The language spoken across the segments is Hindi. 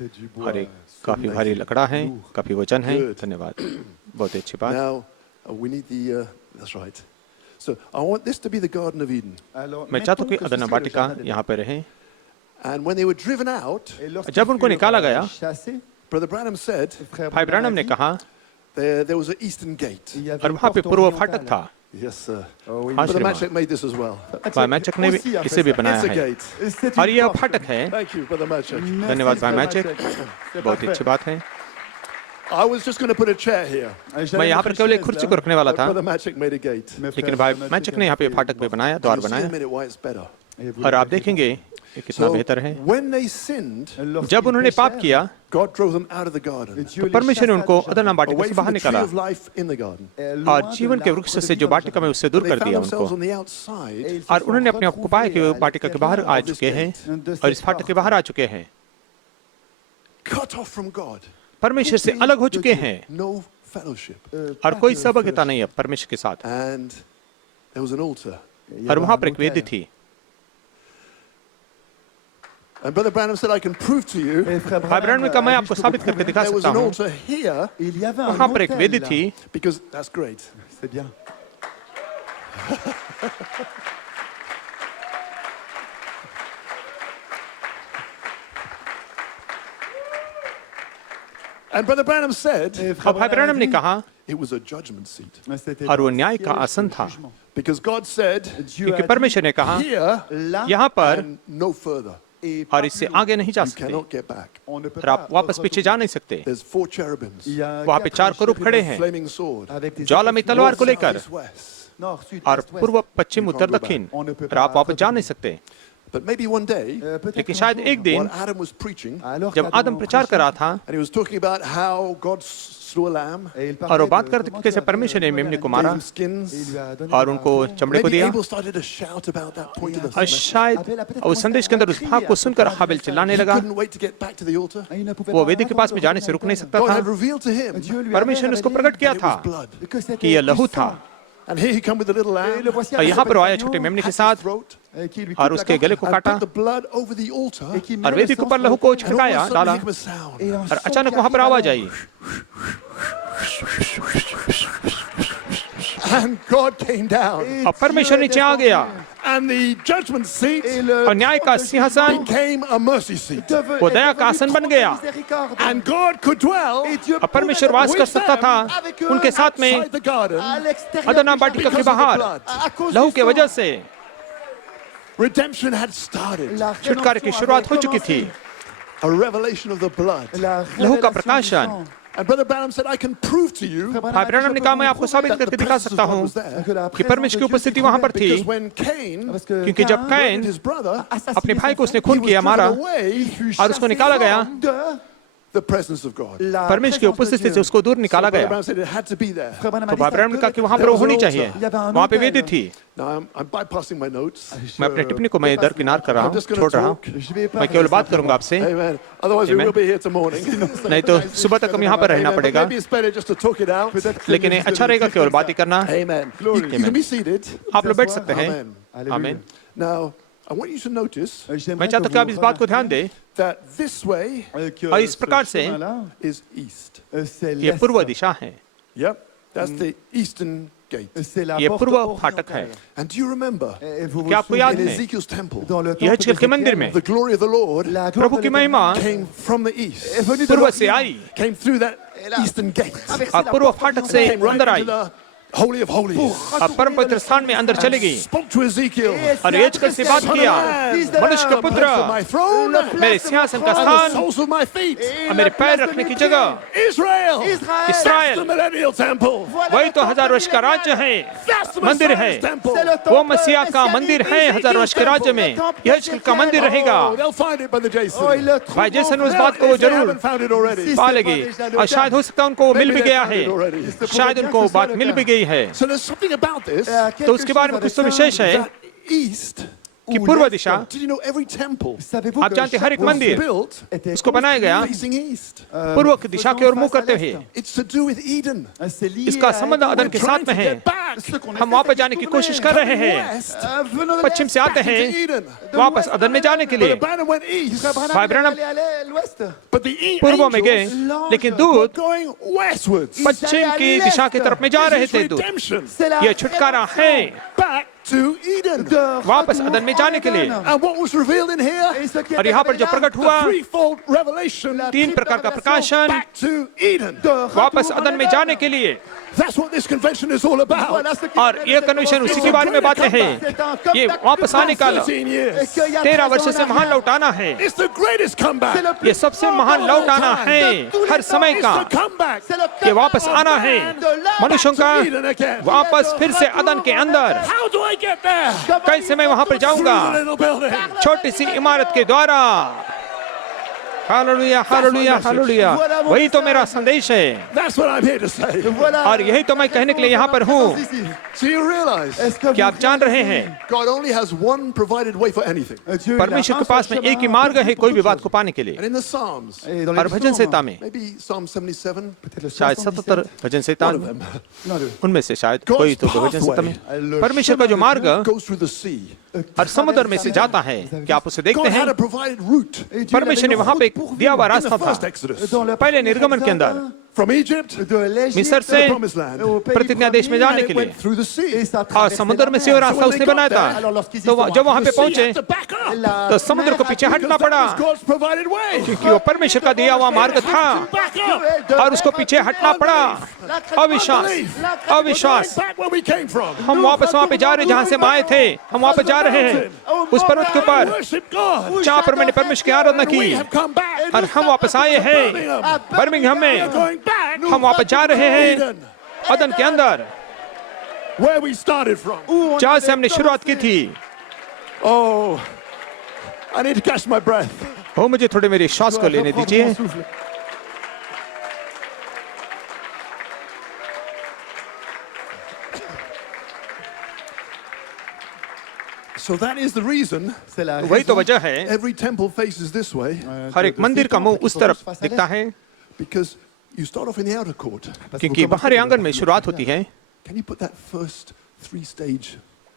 और एक काफी भारी लकड़ा है, काफी वजन है। धन्यवाद, बहुत अच्छी बात। Now we need the. That's right. So I want this to be the Garden of Eden. मैं चाहता हूँ कि अदन वाटिका यहाँ पे रहे। And when they were driven out, जब उनको निकाला गया, Brother Branham said, भाई ब्रैनम ने कहा, there was an eastern gate. और वहाँ पे पूर्व फाटक था। Yes, sir. हाँ Brother श्रीमान, Matchek made this as well. भाई मैचक ने भी इसे भी बनाया It's a है gate. और यह फाटक है। Thank you, Brother Matchek. धन्यवाद भाई मैचक, बहुत अच्छी बात है। I was just going to put a chair here. मैं यहाँ पर केवल एक कुर्सी को रखने वाला But था, Brother Matchek made a gate. लेकिन भाई मैचक ने यहाँ पे फाटक भी बनाया, द्वार You'll see in a बनाया, minute why it's better. और आप देखेंगे ये कितना So बेहतर है। when they sinned, जब उन्होंने पाप किया, God drove them out of the garden, तो परमेश्वर ने उनको अदन वाटिका away से from बाहर the tree निकाला of life in the garden. और जीवन के वृक्ष से जो वाटिका में उससे दूर They कर found दिया themselves उनको, on the outside, और उन्होंने अपने आप को पाया कि वो वाटिका के बाहर आ चुके हैं और इस फाटक के बाहर आ चुके हैं, cut off from God, परमेश्वर से अलग हो चुके हैं no fellowship. और कोई सहभागिता नहीं है परमेश्वर के साथ। And there was an altar. और वहाँ पर एक वेदी थी, And Brother Branham said, I can prove to you, भाई ब्रैनम ने कहा मैं आपको साबित करके दिखा there was सकता an हूँ। altar here, वहाँ पर एक वेदी थी, because that's great. C'est bien. And Brother Branham said, और भाई ब्रैनम ने कहा, it was a judgment seat. और वो न्याय का आसन था, Because God said, क्योंकि परमेश्वर ने कहा here यहाँ पर and no further. और इससे आगे नहीं जा You सकते cannot get back. और आप वापस पीछे जा नहीं सकते। There's 4 cherubims, वहाँ पे 4 करूब खड़े हैं, flaming sword, ज्वालामुखी तलवार को लेकर, east, west. और पूर्व पश्चिम उत्तर दक्षिण, और आप वापस जा नहीं सकते। But maybe one day, लेकिन शायद एक दिन when Adam was preaching, जब आदम प्रचार कर रहा था and he was talking about how God slew a lamb, और वो बात करते कि कैसे परमेश्वर ने मेमने को gave मारा him skins, और उनको चमड़े को maybe दिया, Abel started to shout about that point of the और sermon. शायद उस संदेश के अंदर उस भाग को सुनकर हाबिल चिल्लाने He लगा। couldn't wait to get back to the altar. वो वेदी के पास में जाने से रुक नहीं सकता God था। had revealed to him परमेश्वर ने उसको प्रकट किया that it था was blood. कि यह लहू था, And here he come with the little lamb, और यहाँ पर वो आया छोटे मेमने के साथ throat, और उसके गले को and काटा put the blood over the altar, and और वेदी के ऊपर लहू को all of छिड़काया a sudden डाला there came a sound. और अचानक वहाँ पर आवाज आई And God came down, और परमेश्वर नीचे आ गया and the judgment seat और न्याय का सिंहासन became a mercy seat. वो दया का आसन बन गया And God could dwell और परमेश्वर वास कर सकता था उनके साथ में inside the garden अदना वाटिका के बाहर लहू के वजह से। redemption had started. छुटकारे की शुरुआत हो चुकी थी, A revelation of the blood. लहू का प्रकाशन। And Brother Branham said, I can prove to you भाई ब्रैनम ने कहा मैं आपको साबित that the करके दिखा presence of सकता God हूँ was there. कि परमेश्वर की उपस्थिति वहां पर थी, Because when Cain क्योंकि जब कैन murdered his brother, अपने भाई को उसने he खून was किया, driven मारा away और उसको निकाला गया, the presence of God. परमेश्वर की उपस्थिति से उसको दूर निकाला Brother गया। Branham said it had to be there. तो भाई ब्रैनम ने कहा कि वहां पर वो होनी चाहिए, वहां पे वेदी थी। Now I'm bypassing my notes. मैं अपने टिप्पणी को मैं दरकिनार कर रहा I'm हूँ, just going छोड़ to रहा हूँ, talk. मैं केवल बात करूंगा आपसे, Amen. Otherwise we Amen. will be here till morning. नहीं तो सुबह तक हम यहाँ पर रहना Amen. But पड़ेगा। maybe it's better just to talk it out. लेकिन ये अच्छा रहेगा केवल बात ही करना। Amen. You can be seated. आप लोग बैठ सकते हैं। Amen. आमीन। Now I want you to notice मैं चाहता हूँ कि आप इस बात को ध्यान दें, that this way और इस प्रकार से is east. ये पूर्व दिशा है, Yep. That's the eastern gate. ये पूर्व फाटक है। And do you remember क्या आपको याद in है Ezekiel's temple, यह हिजकिय्याह के मंदिर में the glory of the Lord प्रभु की महिमा came from the east, पूर्व से आई came through that eastern gate, और पूर्व फाटक से came right अंदर into I the Holy of Holies. और परम पवित्र स्थान में अंदर चली गई Spoke to Ezekiel. और एजकल से बात किया, मनुष्य का The place of पुत्र, my throne, मेरे सिंहासन का and the स्थान soles of my feet. और मेरे पैर रखने की जगह Israel. That's Israel, the millennial temple. वही तो 1000 वर्ष का राज्य है, That's the मंदिर है, Messiah's temple. वो मसीहा का मंदिर है 1000 वर्ष के राज्य में, यह हिजकिय्याह का मंदिर रहेगा। Oh, they'll find it, Brother Jason. भाई जैसन उस बात को If they जरूर haven't found it already. पालेगी और शायद हो सकता है उनको मिल भी गया है, शायद उनको बात मिल भी गई है। So there's something about this. तो उसके बारे में कुछ तो विशेष है That east कि पूर्व दिशा, Did you know every temple Savez-vous आप que जानते हैं, हर एक chaque was मंदिर built était उसको बनाया गया facing east? पूर्व की दिशा की ओर मुंह करते हुए। It's to do with Eden. c'est lié इसका à संबंध Éden. अदन We're के trying साथ में to है। get back. Ce qu'on हम essaie वापस de जाने की tourner कोशिश कर रहे हैं, West. venons de पश्चिम l'Est, से आते Back हैं into Eden. वापस अदन में जाने के लिए। But Branham went east. Branham भाई Branham est allé à l'ouest. But the पूर्व में गए, angels लेकिन were दूत going westwards. पश्चिम की दिशा की तरफ में जा रहे This is थे। दूत, redemption. C'est la ये छुटकारा है Back to Eden. de वापस retour अदन में en जाने के लिए। Éden. And what was revealed in here? Et ce qui और était यहाँ पर जो révélé प्रकट là, हुआ, Threefold revelation. तीन प्रकार का प्रकाशन Back to Eden. de retour वापस en अदन में Éden. जाने के लिए। That's what this convention is all about. Voilà ce qui और est ये कन्वेंशन उसी के बारे में बातें हैं। ये वापस आने का 13 years. 13 वर्ष से महान लौटाना है। It's the greatest comeback. C'est le ये plus सबसे grand महान moment लौटाना है हर समय It's का, the comeback. C'est le कि वापस comeback आना of है man de l'homme. मनुष्यों का, To Eden again. वापस फिर से अदन के अंदर। How do I get there? Comment कैसे मैं वहां पर Through जाऊंगा? the little building. छोटी सी इमारत के द्वारा। Hallelujah, hallelujah, hallelujah. वही तो मेरा संदेश है, That's what I'm here to say. Voilà. और यही तो मैं कहने के लिए यहाँ पर हूँ। Ici. So you realize Est-ce que क्या vous आप जान रहे हैं, God only has one provided way for anything. Dieu, il a परमेश्वर un के पास seul में एक ही chemin मार्ग है pour कोई भी toute बात chose. को पाने के लिए। And in the Psalms, Et dans और les भजन psaumes, संहिता में maybe Psalm 77, peut-être le शायद 77, 77 भजन संहिता one of them. l'un d'eux. उनमें से शायद God's कोई तो भजन संहिता में परमेश्वर का जो मार्ग goes through the sea. हर समुद्र में से जाता है। क्या आप उसे देखते God had हैं? a provided route Et Dieu परमेश्वर ने avait वहां पे एक pourvu दिया हुआ in the रास्ता first था, Exodus. dans le पहले निर्गमन के अंदर, Exode, From Egypt de l'Égypte मिस्र to से the Promised Land. au pays प्रतिज्ञा देश में promis, जाने And के it लिए, went through the sea. et ça और traversait समुद्र la में से mer. वो रास्ता उसने बनाया था। Alors lorsqu'ils y तो sont जब वहां पे The sea पहुंचे had to back up. la तो समुद्र को mer पीछे a हटना Because that पड़ा, was God's provided way. क्योंकि वो परमेश्वर का दिया हुआ मार्ग था Back up. de और उसको mer पीछे हटना पड़ा। अविश्वास, We're अविश्वास। going back where we came from. हम वापस वहां पे जा रहे जहां से हम आए थे, हम वापस जा रहे हैं उस पर्वत के ऊपर Worship God. जहां पर मैंने परमेश्वर की आराधना We की, have come back. और हम वापस आए हैं बर्मिंघम में। Going back. हम वापस जा रहे हैं Eden, अदन के अंदर, where we started from. जहां से हमने शुरुआत की थी। Oh, I need to catch my breath. हो, मुझे थोड़े मेरी श्वास को लेने दीजिए। So that is the reason C'est la वही तो raison. वजह है, every temple faces this way, हर एक मंदिर का मुंह उस तरफ दिखता है, because you start off in the outer court. क्योंकि बाहरी आंगन में शुरुआत होती है। Can you put that first 3-stage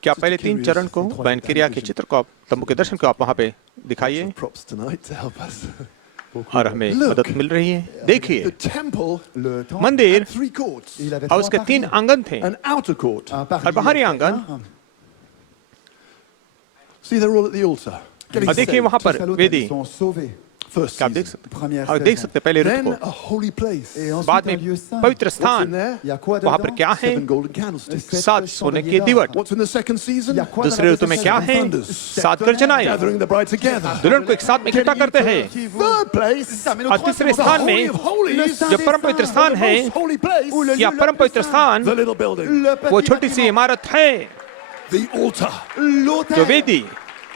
क्या पहले 3 चरण को, बैन क्रिया के चित्र को, आप तंबू के दर्शन को आप वहां पे दिखाइए, props tonight to help us? और हमें मदद मिल रही है। देखिए, The temple Le temple, मंदिर had 3 courts, il avait और trois उसके 3 parties. आंगन थे, an outer court. Un parvis और बाहरी extérieur. आंगन। See, they're all at the altar. Getting और देखिए saved. वहां पर Tous à l'autel, वेदी, ils sont sauvés. First क्या आप देख season. सकते Première हैं, और देख saison. सकते हैं पहले ऋतु Then को, a holy place. Et ensuite बाद un में lieu saint. पवित्र What's in स्थान, there? Il y a quoi वहां पर dedans? क्या है? 7 golden candlesticks. 7 सोने के दीवट। What's in the second Il season? y a quoi dans दूसरे la ऋतु में deuxième क्या saison? है? Thunders. 7 गर्जनाएं, Gathering the bride together. दुल्हन को एक साथ में इकट्ठा करते हैं। Third place, Ça, mais le और troisième, तीसरे c'est स्थान le में, Holy of Holies, Saint जो des परम पवित्र saints. स्थान the है, most holy place, Où le या lieu परम le plus पवित्र saint. स्थान, the little building, Le petit वो छोटी सी bâtiment. इमारत है, the altar. L'autel. जो वेदी,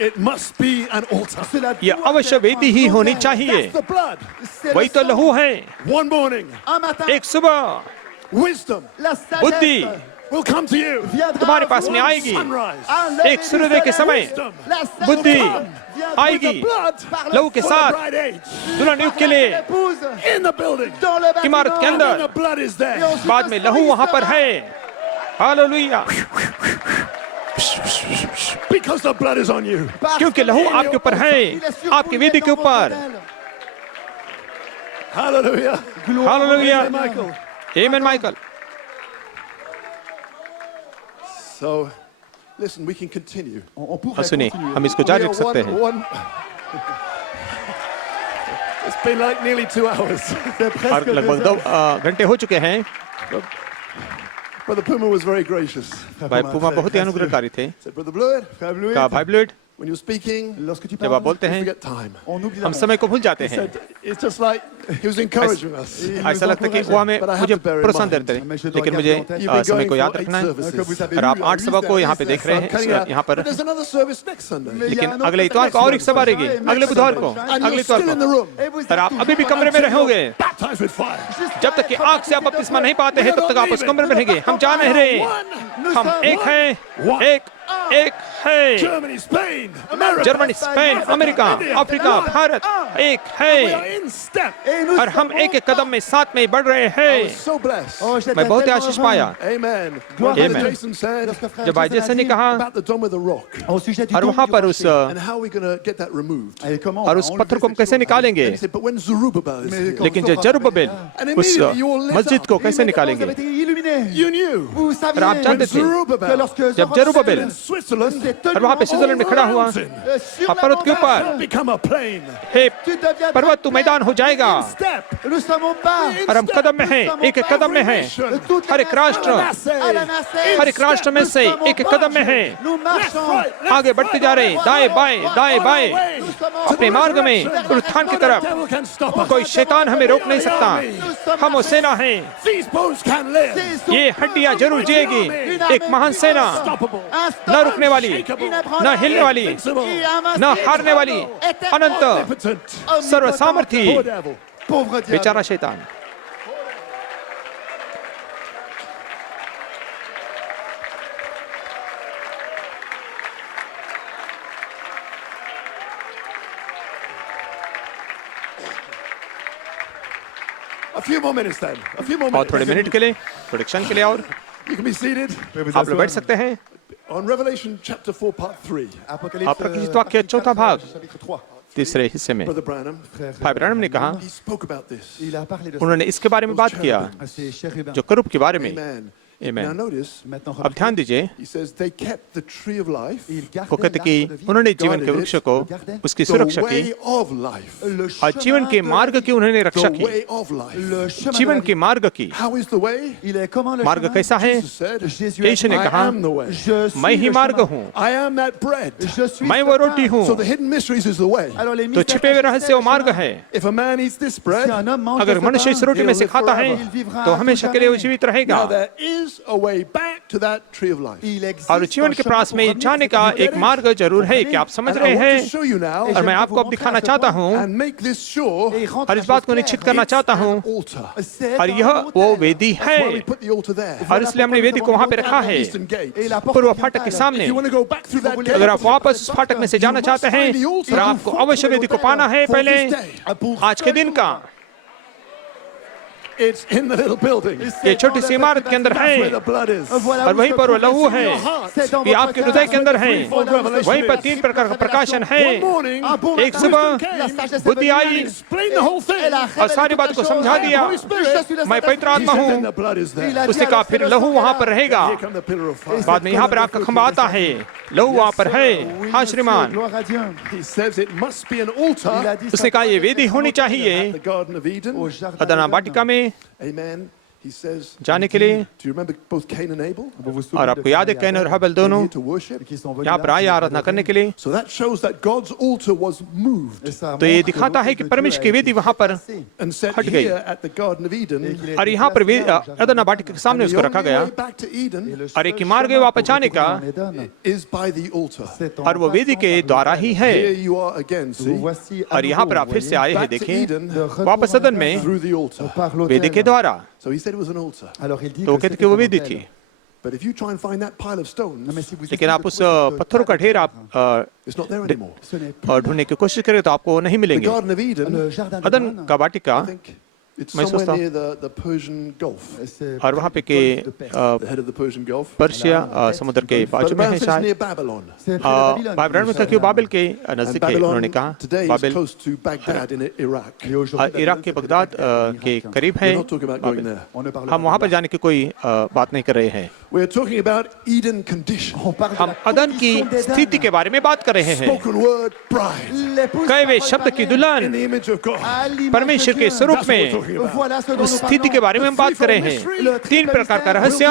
It must be an altar. Cela ये doit अवश्य être वेदी ही un होनी autel. चाहिए। That's the blood. C'est वही le तो sang. लहू है। One morning, Un matin, एक सुबह wisdom la sagesse बुद्धि will come to you. viendra तुम्हारे à पास vous. में आएगी, Sunrise. Un lever एक du सूर्योदय के soleil. समय La sagesse बुद्धि viendra आएगी, Blood par le लहू के for the साथ bride age. दुल्हन युग के लिए, l'épouse In the building. dans le इमारत के bâtiment. अंदर, And the blood is Et there. ensuite, बाद में लहू वहां पर है। Hallelujah, Because the blood is on you. Parce क्योंकि que लहू il est आपके ऊपर au- है, il est sur आपकी vous, il वेदी est के dans votre ऊपर। autel. Hallelujah. Hallelujah, Amen, Michael. Amen Michael. So, listen, we can continue. On pourrait हाँ, सुनिए, continuer. हम इसको जारी रख सकते हैं। It's been like nearly 2 hours. C'est और presque लगभग 2 2 घंटे हो चुके हैं। Brother Puma was very gracious. भाई पुमा बहुत ही अनुग्रहकारी थे। Said, Brother Blewett, कहा भाई ब्लूड, when you're speaking, Lorsque tu जब आप parles, बोलते you हैं, forget time. on oublie हम la समय को भूल जाते He हैं। said, it's just like he was encouraging us. ऐसा लगता है कि वो हमें But I have मुझे to bear in प्रोत्साहन mind. देते थे, मैं लेकिन मुझे You've You've समय been को going याद for 8 रखना है। que vous services. avez और आप lu, 8 सभा को यहाँ पे देख रहे I'm cutting हैं, out. यहाँ पर, But there's another service next Sunday. Mais il y a लेकिन un autre अगले इतवार को और एक सभा रहेगी, अगले बुधवार को, And अगले you're इतवार still in the को। room. Et vous êtes और आप अभी भी toujours कमरे में रहोगे, Baptized with fire. जब तक कि आग से आप बपतिस्मा नहीं पाते हैं, तब तक आप उस कमरे में रहेंगे। हम जा नहीं रहे, हम एक हैं, एक एक है। Germany, Spain, America. Germany, Spain, America, Africa, Bharat एक We are है in step. Et nous और हम sommes एक एक कदम में साथ में बढ़ रहे I हैं। was so blessed. Oh, j'étais मैं बहुत ही tellement आशीष heureux. पाया। Amen. Gloire What à Brother Dieu. Jason said Lorsque frère जब भाई Jason a जैसे ने dit कहा about the dome of the rock au sujet du और dôme वहाँ du पर rocher. and how we're going to get that removed. Et comment on और va उस enlever पत्थर को हम cette कैसे chose? निकालेंगे, And he said, but when Zerubbabel is Mais here, quand लेकिन Zorobabel जब जरुब्बाबेल And उस immediately you all lit मस्जिद up. को Et कैसे maintenant, vous निकालेंगे, avez été illuminés. You knew. Vous saviez और आप जानते थे Zerubbabel que lorsque जब Zorobabel Zerubbabel in Switzerland s'est tenu और वहाँ पे en स्विट्जरलैंड में haut खड़ा हुआ, mountain, sur la पर्वत के ऊपर, montagne, become a plain. Hey tu deviendras पर्वत तू मैदान हो जाएगा। Step. Nous sommes au pas. और हम कदम में हैं, एक एक कदम में हैं। हर एक राष्ट्र, À la nacelle. हर एक राष्ट्र में से एक एक कदम में हैं। Nous marchons. आगे बढ़ते जा रहे हैं, दाएं बाएं दाएं बाएं Nous sommes अपने मार्ग में उत्थान की तरफ। Devil can stop us. कोई शैतान हमें रोक नहीं सकता। हम वो सेना हैं, These bones can live. ये हड्डियां जरूर जिएगी। एक महान सेना, न रुकने वाली, न हिलने वाली, न हारने वाली, अनंत, Impotent. सर्व सामर्थी, Poor devil. Pauvre diable. बेचारा शैतान। A few more minutes then. A few more और minutes. थोड़े मिनट के लिए, थोड़े क्षण के लिए और You can be seated. आप लोग बैठ सकते हैं। On Revelation chapter 4, part 3. Apocalypse, अप्रकाशित वाक्य चौथा भाग, chapitre 3. तीसरे हिस्से में Brother Branham, भाई ब्रैनम ने कहा, he spoke about this. Il a parlé de उन्होंने इसके बारे में बात किया, ces chérubins. जो करूब के बारे में। Amen. Amen. Now notice, Maintenant, अब ध्यान दीजिए, he says they kept the tree of life, il garde वो कहते कि उन्होंने जीवन के वृक्ष को उसकी सुरक्षा the की way of life. और जीवन के मार्ग की उन्होंने रक्षा The की। way of life. le chemin जीवन de के मार्ग की, How is the way? il est comment le मार्ग chemin? कैसा है? Jesus said, Jésus यीशु ने I कहा, am the way. je suis मैं ही le मार्ग chemin. हूँ, I am that bread. Je suis मैं ce वो pain. रोटी हूँ। So the hidden mysteries is the way. Alors les तो mystères छिपे हुए cachés, रहस्य c'est वो le मार्ग chemin. है। If a man eats this Si bread, un homme mange अगर de ce मनुष्य इस pain, रोटी में से खाता है il vivra तो à हमेशा tout के लिए वो jamais. जीवित रहेगा। now there is a way back to that tree of life. Il existe और जीवन un के chemin पास pour में revenir जाने à का cette एक मार्ग जरूर है। क्या आप समझ And रहे I want to हैं? show you now और मैं आपको अब दिखाना चाहता हूँ and make this sure Et il rentre और à इस बात को chose निश्चित claire. करना चाहता हूँ, altar. C'est और un यह autel. वो वेदी That's why we है put the altar there. और इसलिए हमने वेदी को वहाँ पे रखा है, Eastern gate. Et la porte पूर्व orientale. फाटक के सामने। If you want to go back through that gate, अगर आप वापस उस फाटक में से जाना चाहते हैं और आपको अवश्य वेदी को पाना है पहले Pour आज के दिन का, it's in the little building. ये छोटी सी इमारत के अंदर That's where है the blood is. Voilà और où वहीं se पर वो trouve लहू le है, Seigneur. C'est dans ये votre आपके cœur. हृदय के अंदर है। वहीं पर Revelation 3 प्रकार का प्रकाशन One है। morning, Un bon एक matin, सुबह la sagesse est बुद्धि venue. I explain the whole thing. Elle a और सारी révélé बात toute को la समझा chose. दिया। Je suis le मैं पवित्र He आत्मा said, then हूँ। the blood is there. Il a dit उसने कहा alors फिर c'est le लहू sang वहाँ de पर la- रहेगा। Here come the pillar of fire. बाद में यहाँ पर आपका खंभा आता है, लहू वहाँ पर है। Oui, हाँ monsieur, श्रीमान, gloire à Dieu. He says it must be an Il a altar dit उसने ça कहा ये doit वेदी être होनी un autel. चाहिए at the Garden of Eden. Au jardin अदना d'Éden. वाटिका में Amen. He says, जाने के लिए। do you remember both Cain and Abel? Vous vous souvenez और de आपको याद है Caïn et कैन और Abel, हबल They're दोनों here to worship. qui sont venus यहाँ là पर आए pour आराधना करने के लिए। So that shows that God's altar was moved Et ça तो ये montre que दिखाता है l'autel कि de परमेश्वर Dieu की a वेदी été वहाँ पर placée. and set हट गई। here at the Garden of Et Eden. qu'il est और यहाँ पर placé là, au jardin अदना d'Éden. वाटिका के सामने And the उसको रखा only गया way back to Et Eden le और seul एक ही मार्ग है chemin वापस pour जाने retourner का, en Éden, is by the altar. c'est en और वो वेदी passant के par द्वारा l'autel. ही Here है। you are again, see? Vous voici à और यहाँ nouveau, पर आप फिर vous से voyez, आए हैं, Back to देखिए Eden de retour वापस en सदन Éden में through the altar. par वेदी के l'autel. द्वारा। So he said it was an altar. Alors il dit तो वो que कहते c'était कि वो un वेदी autel. थी, But if you try and find that pile of stones, Non, mais si vous लेकिन essayez आप de उस trouver ce पत्थरों का tas de ढेर आप pierres, it's not there anymore. ce n'est plus ढूंढने की कोशिश करें तो आपको नहीं The मिलेंगे। Garden of Eden, le jardin अदन d'Éden. का वाटिका, I think it's मैं somewhere सोचता- near the Persian Gulf. C'est और वहाँ पे près के du golfe de Perse. The head of the Persian Gulf. Persia समुद्र के But बाजू the में है man says it's शायद। near Babylon. C'est près de Babylone. Bible में था कि वो बाबिल के And नजदीक है। उन्होंने Babylon कहा today is Babil close to Baghdad in Iraq. Et aujourd'hui, Iraq के बगदाद के करीब है। We're not talking about going there. on ne parle हम वहाँ पर जाने की कोई बात नहीं कर रहे हैं। We're talking about Eden condition. On parle de हम la अदन की condition d'Éden. स्थिति के बारे में बात कर रहे हैं। Spoken word bride. L'épouse कहे हुए parole शब्द की parlée In दुल्हन the image of God. à l'image परमेश्वर de के Dieu. स्वरूप That's what we're में talking about. Voilà ce dont उस nous स्थिति के parlons. बारे में हम बात कर रहे हैं। Le 3 triple प्रकार का mystère रहस्य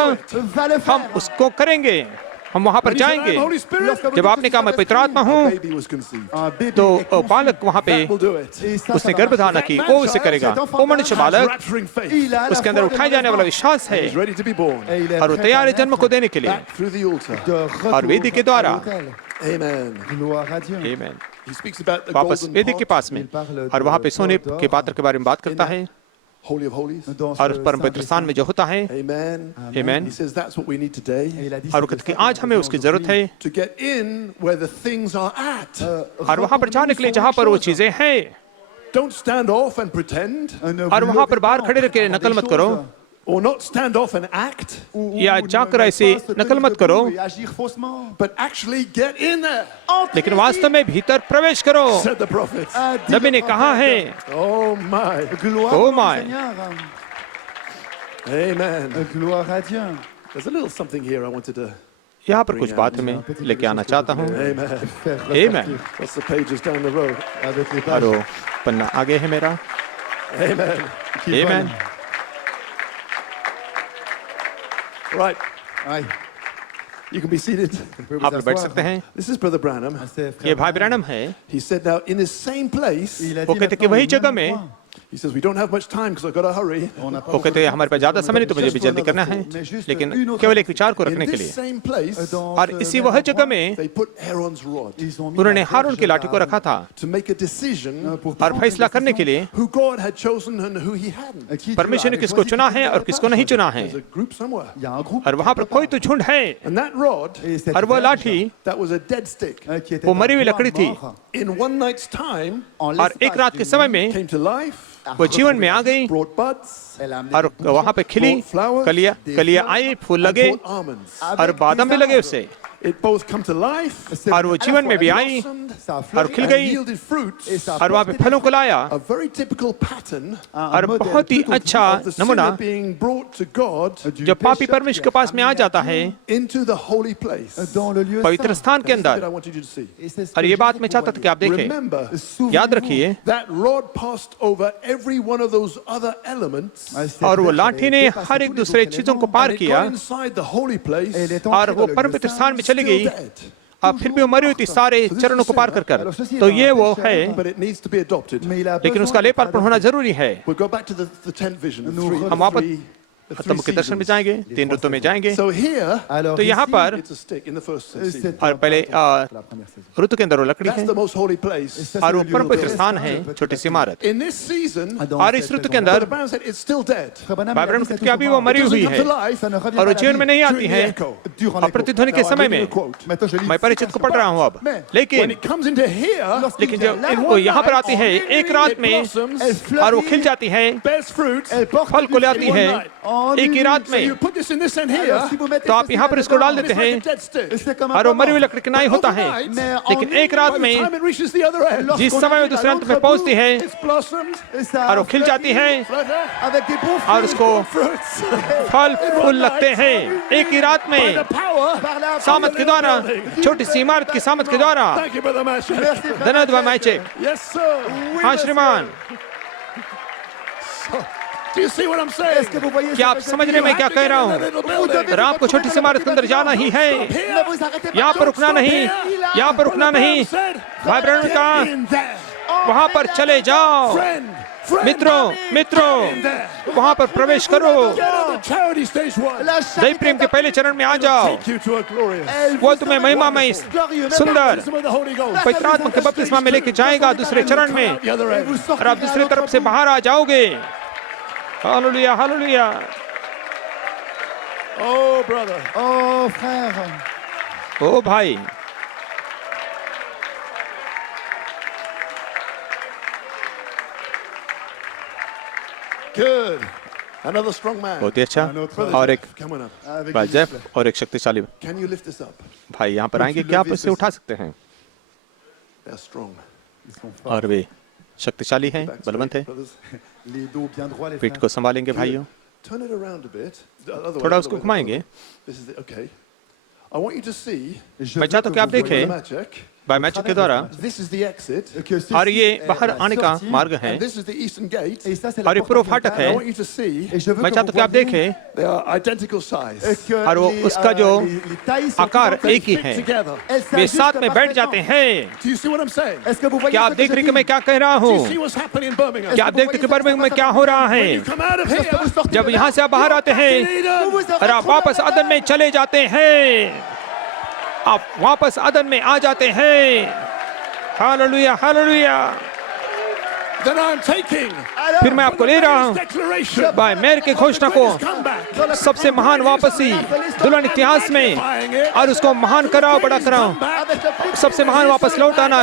va le हम faire. उसको करेंगे, हम वहाँ पर When he said, जाएंगे। "I'm Holy Spirit," Lorsque vous जब dites आपने कहा मैं que पवित्र आत्मा a हूँ baby was conceived. un bébé तो est conçu. बालक वहाँ पे That will do it. Et ça, उसने ça va गर्भ marcher. धारणा की, वो उसे करेगा। वो मनुष्य Has बालक rapturing faith. Il a la उसके अंदर foi de उठाए जाने वाला naissance. विश्वास है He's ready to be born. Et il est और वो prêt तैयार है à जन्म naître को देने के लिए। Back through the altar. de retour और वेदी के द्वारा। à l'autel. Amen. Gloire à Dieu. आमीन। He speaks about the वापस golden वेदी के pot, पास में Il parle और वहाँ पे de सोने d'or. के पात्र के बारे में बात करता है। Holy of Holies. dans और ce परम पवित्र स्थान में जो होता है। Amen. Amen. He says that's what we need today. Et il a dit, और वो कहते कि आज हमें उसकी जरूरत है To get in where the things are at. और वहां पर जाने के लिए जहां पर वो चीजें हैं। Don't stand off and pretend. और वहां पर बाहर खड़े रह के नकल मत करो Or not stand off and act. या जाकर ऐसे नकल मत करो, agir faussement. But actually get in there. लेकिन वास्तव में भीतर प्रवेश करो। Said the prophet. नबी ने कहा है। Oh my. Gloire Oh au my. Seigneur. Amen. Gloire à Dieu. There's a little something here I wanted to. यहाँ पर कुछ बात मैं लेके आना चाहता हूँ। Amen. Amen. That's the pages down the road. Avec les और pages वो पन्ना आगे है मेरा। Amen. qui Amen. volent. Right. Aïe. You can be seated. Vous pouvez vous आप लोग बैठ asseoir. सकते हैं। This is Brother Branham. C'est frère ये भाई Branham. ब्रैनम है। He said now in this same place. Il a वो dit कहते कि maintenant, वही au même जगह में endroit, He says we don't have much time because I've got to hurry. on n'a pas वो कहते हैं हमारे पास ज्यादा समय नहीं तो मुझे भी जल्दी करना है, लेकिन केवल एक विचार को In रखने के this लिए। same place, dans और ce इसी même वह जगह endroit, में they put Aaron's rod ils ont mis उन्होंने la हारून की verge लाठी को रखा था to make a decision pour और prendre फैसला une करने के décision. लिए who God had chosen and who He hadn't. Qui Dieu परमेश्वर ने avait किसको choisi, चुना qui है Dieu और n'avait किसको pas नहीं choisi. चुना है। There's a group somewhere. Il y a un groupe और वहां पर कोई तो झुंड है। And that rod, et cette और वो verge, लाठी that was a dead stick. qui était वो un मरी हुई bois लकड़ी थी। mort, In one night's time, en और एक l'espace रात के d'une समय nuit, में came to life, वो जीवन में आ गई brought buds, elle a amené और des bouquets, वहां पे खिली, कलियां आई, फूल and लगे brought almonds. और बादाम भी लगे उससे। It both come to life, C'est और वो à la जीवन fois में भी elle I blossomed, ça a और fleuri, खिल and गई yielded fruits. et ça a और वहां पे porté des फलों को लाया। A very typical pattern और modèle बहुत ही tout au अच्छा of the नमूना sinner being brought to God du जब पापी pécheur परमेश्वर qui के पास में आ amené जाता à है into the holy place. Dieu dans le lieu पवित्र saint. स्थान के That's the bit I अंदर। wanted you to see. Et c'est ce और que ये je बात veux मैं que चाहता vous था कि आप देखें, Remember, याद रखिए। that rod passed over every one of those other elements, voyez. Cette और वो verge लाठी avait ने dépassé हर tous एक les दूसरे autres चीजों को éléments. पार and it किया got inside the holy place, Et elle est और entrée वो dans le परम lieu पवित्र saint. स्थान में चली still गई dead. और फिर भी वो मरी हुई थी सारे चरणों को पार कर कर। तो ये वो है, But it needs to be adopted. Mais il a लेकिन besoin उसका d'être लेपार्पण होना adopté. जरूरी है। We'll go back to the tent vision, the Nous three, revenons हम वापस the three तंबू के दर्शन में seasons. जाएंगे, 3 ऋतुओं में जाएंगे। So here, Alors तो यहाँ ici, पर it's a stick in the first c'est season. और पहले la première saison. ऋतु के अंदर वो लकड़ी That's है the most holy place. Ça, और c'est वो le lieu परम पवित्र très स्थान saint, है, le petit छोटी सी इमारत। In this season, Dans और cette इस ऋतु saison. के अंदर Brother Brown said it's still dead. Frère Branham, भाई il a ब्रैनम dit, कहते c'est कि अभी वो toujours मरी It हुई doesn't है come to life. Ça ne revient और वो pas à जीवन la में vie. नहीं आती During है। the echo. Durant और l'écho. प्रतिध्वनि के Now, I'm समय reading में a quote. Maintenant, je lis मैं une परिचित को citation. पढ़ रहा हूँ अब, Mais When लेकिन it comes into here, लेकिन जब Là, वो यहाँ पर आती है on एक रात it में blossoms, elle और वो fleurit, खिल जाती है, bears fruit. elle porte फल को ले du आती fruit. है En एक ही une रात So में। you put this in this and Alors, here, si vous mettez तो आप ceci यहाँ पर इसको là-dedans, डाल देते it's like हैं a dead stick. c'est comme un और वो मरी हुई pomme. लकड़ी की नाई होता है। Overnight, Mais en लेकिन une एक रात by the में time it reaches the other end, जिस समय वो दूसरे अंत में पहुंचती है it's blossomed, Et ça और वो खिल जाती है flutter, avec des bons और fruits. उसको fruits. फल फूल लगते हैं एक ही रात By में the power. Par la सामत के द्वारा, छोटी सी इमारत की सामत के द्वारा। Thank you, Brother Masha. Merci, frère. धन्यवाद भाई माइचेक। Yes, sir. हाँ श्रीमान, Do you see what I'm saying? Est-ce que vous voyez क्या आप ce que je समझ dis? रहे हैं मैं क्या कह रहा Get in हूँ? the little building. और आपको छोटी सी इमारत के अंदर जाना ही है, Ne vous arrêtez pas. यहाँ पर रुकना नहीं, यहाँ पर रुकना नहीं। Said, भाई ब्रैनम ने कहा get in there. वहाँ पर चले जाओ, Friend, friend. मित्रों मित्रों वहाँ पर प्रवेश करो, Get on the charity stage one. La दैव प्रेम के पहले चरण में आ जाओ। Take you to a glorious Elle वो vous तुम्हें sera महिमा में glorieux. सुंदर baptism of the Holy Ghost. पवित्र आत्मा के बपतिस्मा में लेके जाएगा दूसरे चरण में, Out the other Et end. vous और आप sortirez दूसरी à तरफ से l'autre बाहर आ जाओगे। Hallelujah hallelujah. Oh, brother. bout. Oh frère. ओ भाई, Good. Another strong man. बहुत ही अच्छा। और एक Come on up. Avec भाई des जेफ gifles. और एक शक्तिशाली Can you lift this up? भाई यहाँ पर आएंगे, क्या आप इसे उठा सकते हैं? They're strong. Ils sont forts. और वे शक्तिशाली हैं, Back बलवंत हैं, straight, brothers. Les dos bien droits, les पीठ frères. को संभालेंगे भाइयों। Turn it around a bit. The other way, थोड़ा other उसको way, घुमाएंगे। This is the, okay. I want you to see Je मैं veux चाहता हूँ que कि आप vous voyez देखें magic. भाई मैच के द्वारा, This is the exit. que ceci और ये est बाहर la आने का sortie, मार्ग है, And this is the eastern gate. et ça c'est और la ये porte पूर्व orientale. फाटक I है। want you to see Et je veux मैं que चाहता हूँ vous कि आप voyez देखें they are identical size. que और वो les, उसका जो les tailles sont आकार identiques. एक ही Fit है, together. Elles वे s'ajustent साथ में बैठ जाते parfaitement. हैं। Do you see what I'm saying? Est-ce que vous voyez क्या ce आप que देख je रहे हैं कि dis? मैं क्या कह रहा Do हूँ? you see what's happening in Birmingham? क्या आप देखते हैं कि बर्मिंघम में क्या हो रहा है? You come out of Lorsque vous here, sortez जब de यहाँ là, से आप बाहर आते हैं vous vous और आप retrouvez वापस là-dedans. अदन में चले जाते हैं, आप वापस अदन में आ जाते हैं। Hallelujah hallelujah. then I'm taking फिर मैं आपको ले रहा हूँ declaration बाय मेयर की घोषणा को, comeback, सबसे महान वापसी दुल्हन इतिहास में, और उसको महान कराओ, बड़ा कराओ। सबसे महान वापस लौट आना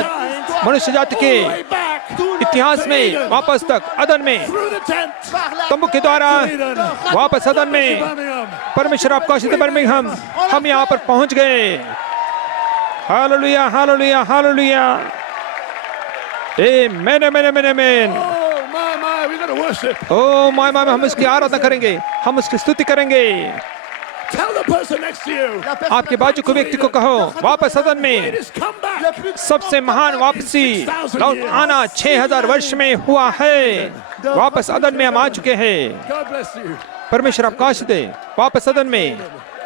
मनुष्य जाति के way back इतिहास में, वापस तक अदन में, through the tent, तंबू के द्वारा वापस अदन में। Birmingham. परमेश्वर आपका आशीष दे बर्मिंघम, हम यहाँ पर पहुँच गए। हालेलुया हालेलुया हालेलुया, आमीन आमीन आमीन। Oh my, we're going to worship. Oh my my, हम उसकी आराधना करेंगे, हम उसकी स्तुति करेंगे। Tell the person next to you, आपके बाजू को व्यक्ति को कहो, वापस सदन में greatest comeback. सबसे महान वापसी लौट आना 6000 वर्ष में हुआ है। वापस सदन में हम आ चुके हैं। God bless you. परमेश्वर आपका आशीष दे। वापस सदन में,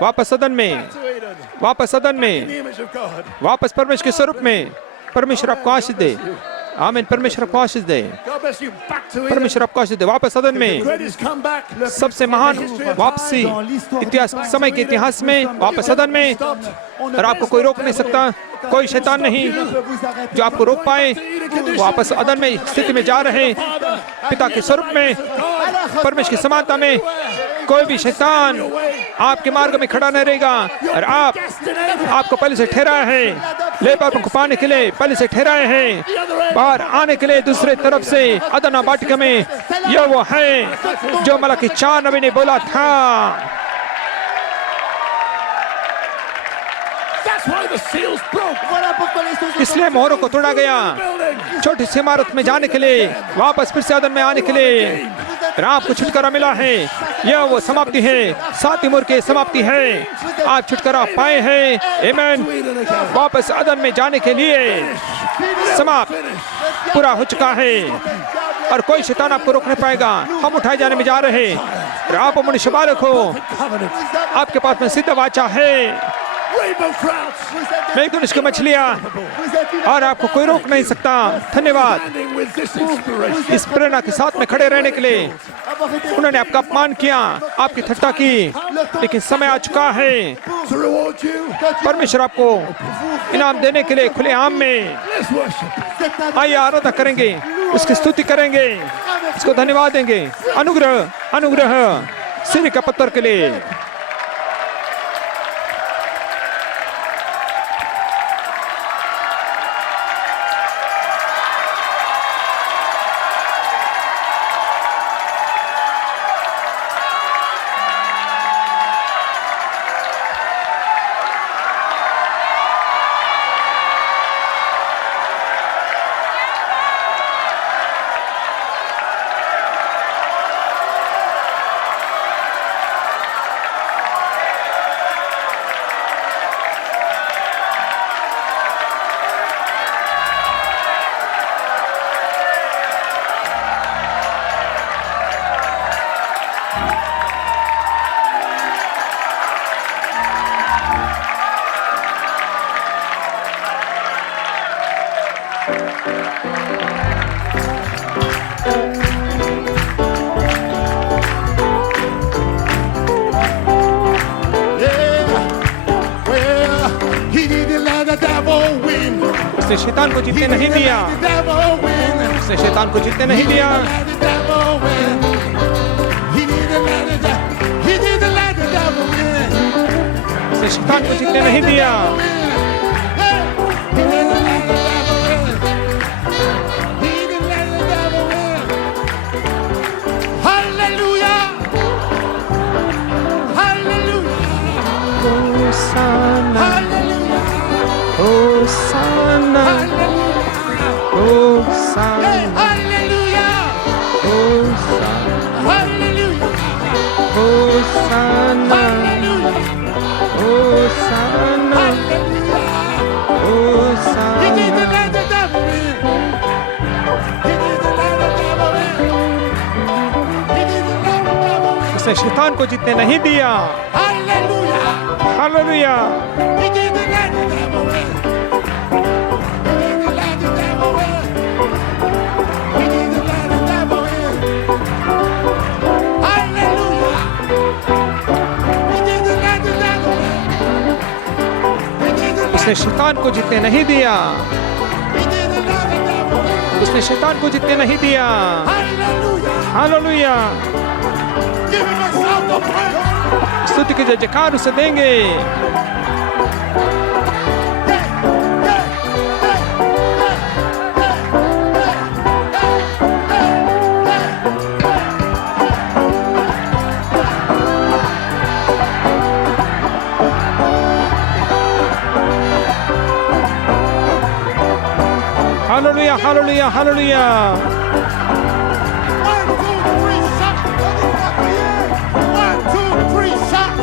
वापस सदन में, To Eden, वापस सदन in में, the image of God. वापस परमेश्वर के स्वरूप में। परमेश्वर आपको आशीष दे। आमीन। परमेश्वर आपको आशीष दे। God bless you. Back to Eden. परमेश्वर आपको आशीष दे। वापस सदन में Greatest comeback. सबसे महान वापसी इतिहास, समय के इतिहास में, वापस सदन में। और आपको कोई रोक नहीं सकता, कोई शैतान नहीं जो आपको रोक पाए। वापस अदन में स्थिति में जा रहे पिता के स्वरूप में, परमेश्वर की समानता में। कोई भी शैतान आपके मार्ग में खड़ा नहीं रहेगा। और आपको पहले से ठहराया है, लेबर को पाने के लिए पहले से ठहराए हैं। बाहर आने के लिए दूसरे तरफ से अदना वाटिका में, यह वो है जो मलाकी 4 नबी ने बोला था। That's why the seals broke. इसलिए मोहरों को तोड़ा गया, Building. छोटी सी इमारत में जाने के लिए, वापस फिर से अदन में आने के लिए। और आपको छुटकारा मिला है, यह वो समाप्ति है, 7 उम्र की समाप्ति है। आप छुटकारा पाए हैं, आमीन। वापस अदन में जाने के लिए समाप्त, पूरा हो चुका है, और कोई शैतान आपको रोक नहीं पाएगा। हम उठाए जाने में जा रहे हैं, और आप मनुष्य बालक हो, Covenant. आपके पास में सिद्ध वाचा है, Rainbow trouts. मेघधनुष की मछलियाँ, और आपको कोई रोक नहीं सकता। धन्यवाद Standing with this inspiration. इस प्रेरणा के साथ में खड़े रहने के लिए। उन्होंने आपका अपमान किया, आपकी ठट्टा की, लेकिन समय आ चुका है To reward you. परमेश्वर आपको इनाम देने के लिए खुले आम में। Let's worship. आइए आराधना करेंगे, उसकी स्तुति करेंगे, उसको धन्यवाद देंगे। अनुग्रह अनुग्रह सिर का पत्थर के लिए। उसने शैतान को जीतने नहीं दिया, उसने शैतान को जीतने नहीं दिया। उसने शैतान को जीतने नहीं दिया। Hosanna, Hosanna, Hosanna, Hosanna, उसने शैतान को जीतने नहीं दिया। हालेलुया। उसने शैतान को जीतने नहीं दिया। उसने उसने शैतान को जीतने नहीं दिया। Hallelujah. Hallelujah. Give him a shout of praise. स्तुति की जय जयकार उसे देंगे। Hallelujah hallelujah hallelujah. 1, 2, 3, shout. 1, 2, 3, shout.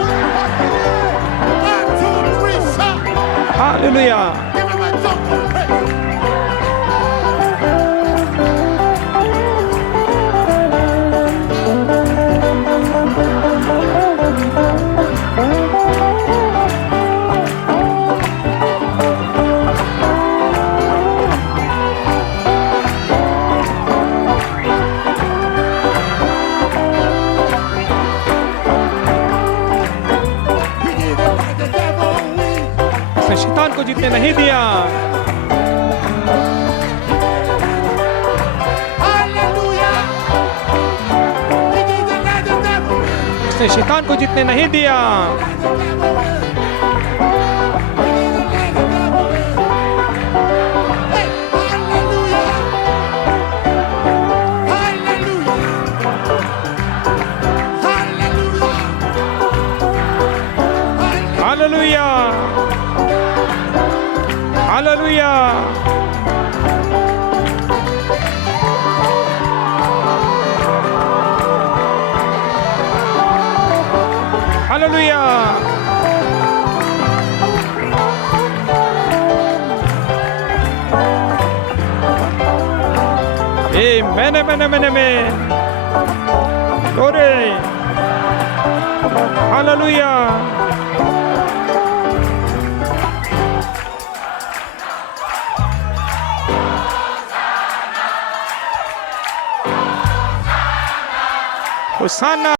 1, 2, 3, shout. Hallelujah. Give him a jump of praise. He didn't let the devil win. उसने शैतान को जीतने नहीं दिया। Hallelujah. He didn't let the devil win. उसने शैतान को जीतने नहीं दिया। Hallelujah hallelujah. Hallelujah. Amen, amen, amen, amen. Glory. Hallelujah. Hosanna.